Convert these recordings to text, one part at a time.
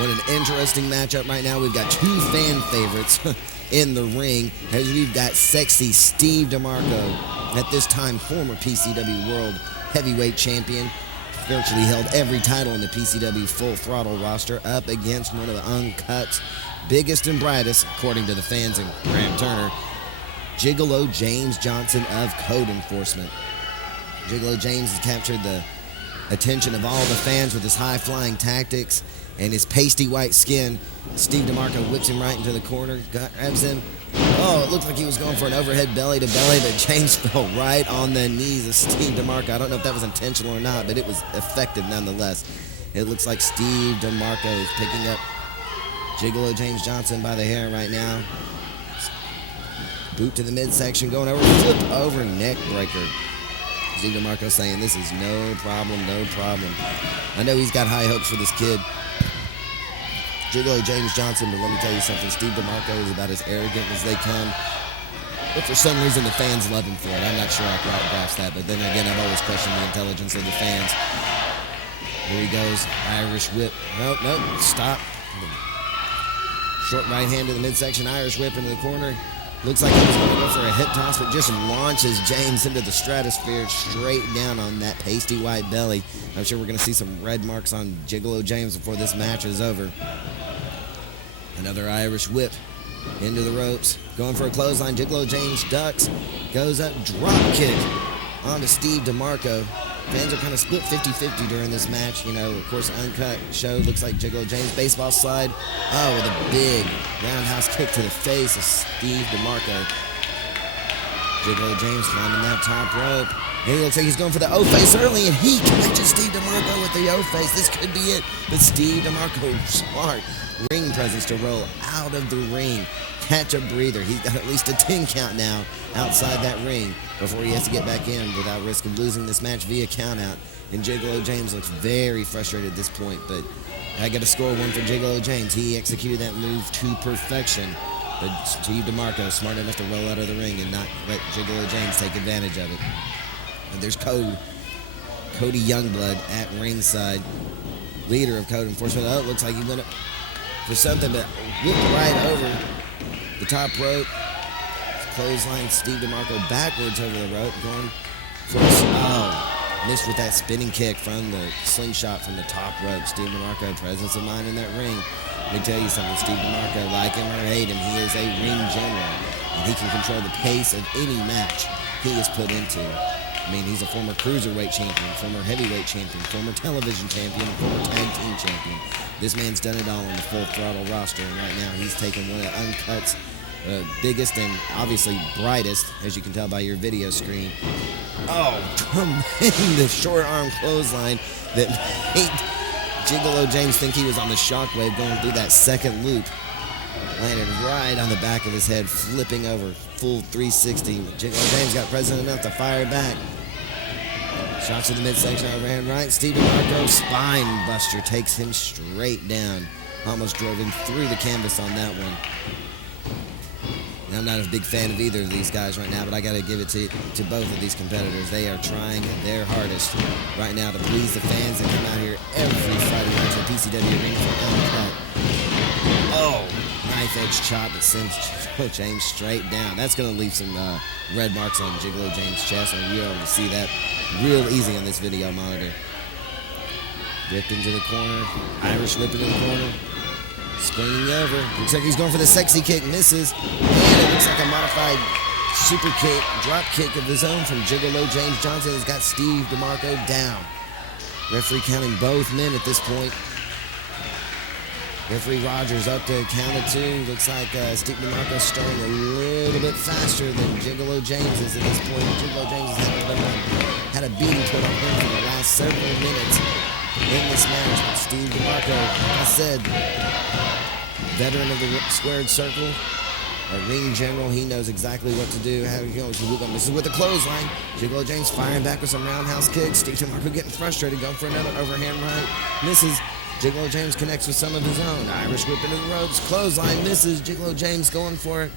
What an interesting matchup right now. We've got two fan favorites in the ring, as we've got sexy Steve Demarco, at this time former PCW World Heavyweight Champion, virtually held every title in the PCW Full Throttle roster, up against one of the Uncut's biggest and brightest, according to the fans and Graham Turner, Jiggle-O James Johnson of Code Enforcement. Jiggle-O James has captured the attention of all the fans with his high-flying tactics and his pasty white skin. Steve Demarco whips him right into the corner, grabs him. Oh, it looked like he was going for an overhead belly-to-belly, but James fell right on the knees of Steve Demarco. I don't know if that was intentional or not, but it was effective nonetheless. It looks like Steve Demarco is picking up Jiggle-O James Johnson by the hair right now. Boot to the midsection, going over, flip over, neck breaker. Steve Demarco saying, this is no problem, no problem. I know he's got high hopes for this kid, Jiggle-O James Johnson, but let me tell you something, Steve Demarco is about as arrogant as they come. But for some reason, the fans love him for it. I'm not sure I quite grasp that, but then again, I've always questioned the intelligence of the fans. Here he goes, Irish whip. Nope, stop. Short right hand to the midsection, Irish whip into the corner. Looks like he was going to go for a hip toss, but just launches James into the stratosphere, straight down on that pasty white belly. I'm sure we're going to see some red marks on Jiggle-O James before this match is over. Another Irish whip into the ropes. Going for a clothesline. Jiggle-O James ducks. Goes up. Drop kick onto Steve Demarco. Fans are kind of split 50-50 during this match. You know, of course, Uncut show looks like Jiggle-O James. Baseball slide. Oh, with a big roundhouse kick to the face of Steve Demarco. Jiggle-O James climbing that top rope. And he looks like he's going for the O-face early, and he catches Steve Demarco with the O-face. This could be it. But Steve Demarco, smart ring presence to roll out of the ring. Catch a breather. He's got at least a 10 count now outside that ring before he has to get back in without risk of losing this match via countout. And Jiggle-O James looks very frustrated at this point, but I got to score one for Jiggle-O James. He executed that move to perfection. But Steve Demarco smart enough to roll out of the ring and not let Jiggle-O James take advantage of it. And there's Cody Youngblood at ringside, leader of Code Enforcement. Oh, it looks like he went up for something, but whipped right over the top rope. Clothesline Steve Demarco backwards over the rope, going for a missed with that spinning kick from the slingshot from the top rope. Steve Demarco, presence of mind in that ring. Let me tell you something, Steve Demarco, like him or hate him, he is a ring general, and he can control the pace of any match he is put into. I mean, he's a former cruiserweight champion, former heavyweight champion, former television champion, and former tag team champion. This man's done it all on the Full Throttle roster, and right now he's taken one of Uncut's biggest and obviously brightest, as you can tell by your video screen. Oh, tremendous short arm clothesline that made Jiggle-O James think he was on the shockwave going through that second loop. Landed right on the back of his head, flipping over, full 360. Jiggle-O James got present enough to fire back. Shots to the midsection, overhand right. Steve Demarco, spine buster, takes him straight down. Almost drove him through the canvas on that one. Now, I'm not a big fan of either of these guys right now, but I got to give it to both of these competitors. They are trying their hardest right now to please the fans that come out here every Friday night to the PCW ring for Uncut. Oh, knife-edge chop that sends Jiggle-O James straight down. That's going to leave some red marks on Jiggle-O James' chest, and you're able to see that real easy on this video monitor. Whipped into the corner. Irish whip into the corner. Springing over. Looks like he's going for the sexy kick. Misses. And it looks like a modified super kick, drop kick of his own from Jiggle-O James Johnson. Has got Steve Demarco down. Referee counting both men at this point. Referee Rogers up to count of two. Looks like Steve Demarco starting a little bit faster than Jiggle-O James is at this point. Jiggle-O James has had a beating put on him for the last several minutes in this match. But Steve Demarco, like I said, veteran of the squared circle, a ring general, he knows exactly what to do, how he goes. This is with a clothesline. Jiggle-O James firing back with some roundhouse kicks. Steve Demarco getting frustrated, going for another overhand right. Misses. Jiggle-O James connects with some of his own. Irish whip into the ropes. Clothesline misses. Jiggle-O James going for it.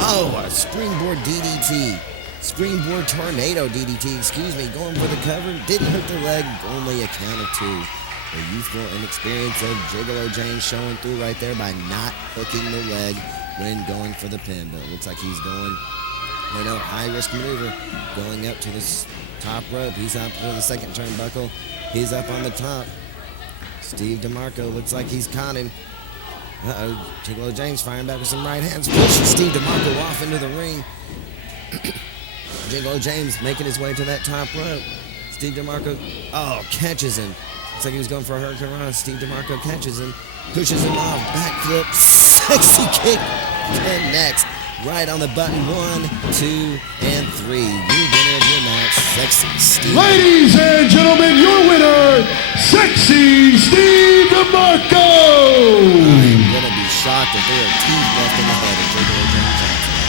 Oh, a springboard DDT. Springboard tornado DDT, excuse me. Going for the cover. Didn't hurt the leg. Only a count of two. The youthful inexperience of Jiggle-O James showing through right there by not hooking the leg when going for the pin. But it looks like he's going, high-risk maneuver, going up to this top rope. He's up to the second turnbuckle. He's up on the top. Steve Demarco looks like he's caught him. Jiggle-O James firing back with some right hands. Pushes Steve Demarco off into the ring. Jiggle-O James making his way to that top rope. Steve Demarco, catches him. Looks like he was going for a Hurricane Run. Steve Demarco catches him, pushes him off. Backflip, sexy kick, and next. Right on the button, 1, 2, and 3. New winner of your match, Sexy Steve. Ladies and gentlemen, your winner, Sexy Steve Demarco. I'm gonna be shocked if there are teeth left in the head of Jiggle-O James Johnson.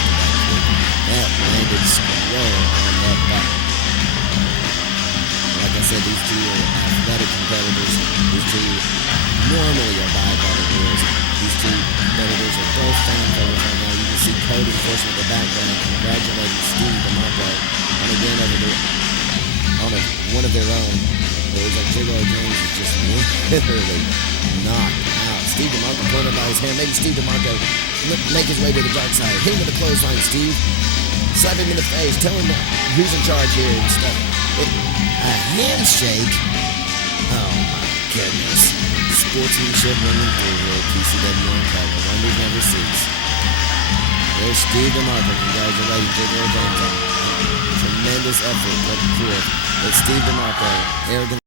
That landed square on that button. Like I said, these two are athletic competitors. These two normally abide by the rules. These two competitors are both fan favorites right now. You can see Cody, of course, with the background, congratulating Steve Demarco on a win over one of their own. It was like Jiggle-O James is just literally knocked out. Steve Demarco pointed by his hand. Maybe Steve Demarco make his way to the dark side. Hit him with a clothesline, Steve. Slap him in the face. Tell him who's in charge here and stuff. A handshake? Oh my goodness. Sportsmanship running through here. PCW Uncut. One we've never seen. There's Steve Demarco. Congratulating Jiggle-O James. Tremendous effort put forth. It's Steve Demarco. Arrogant.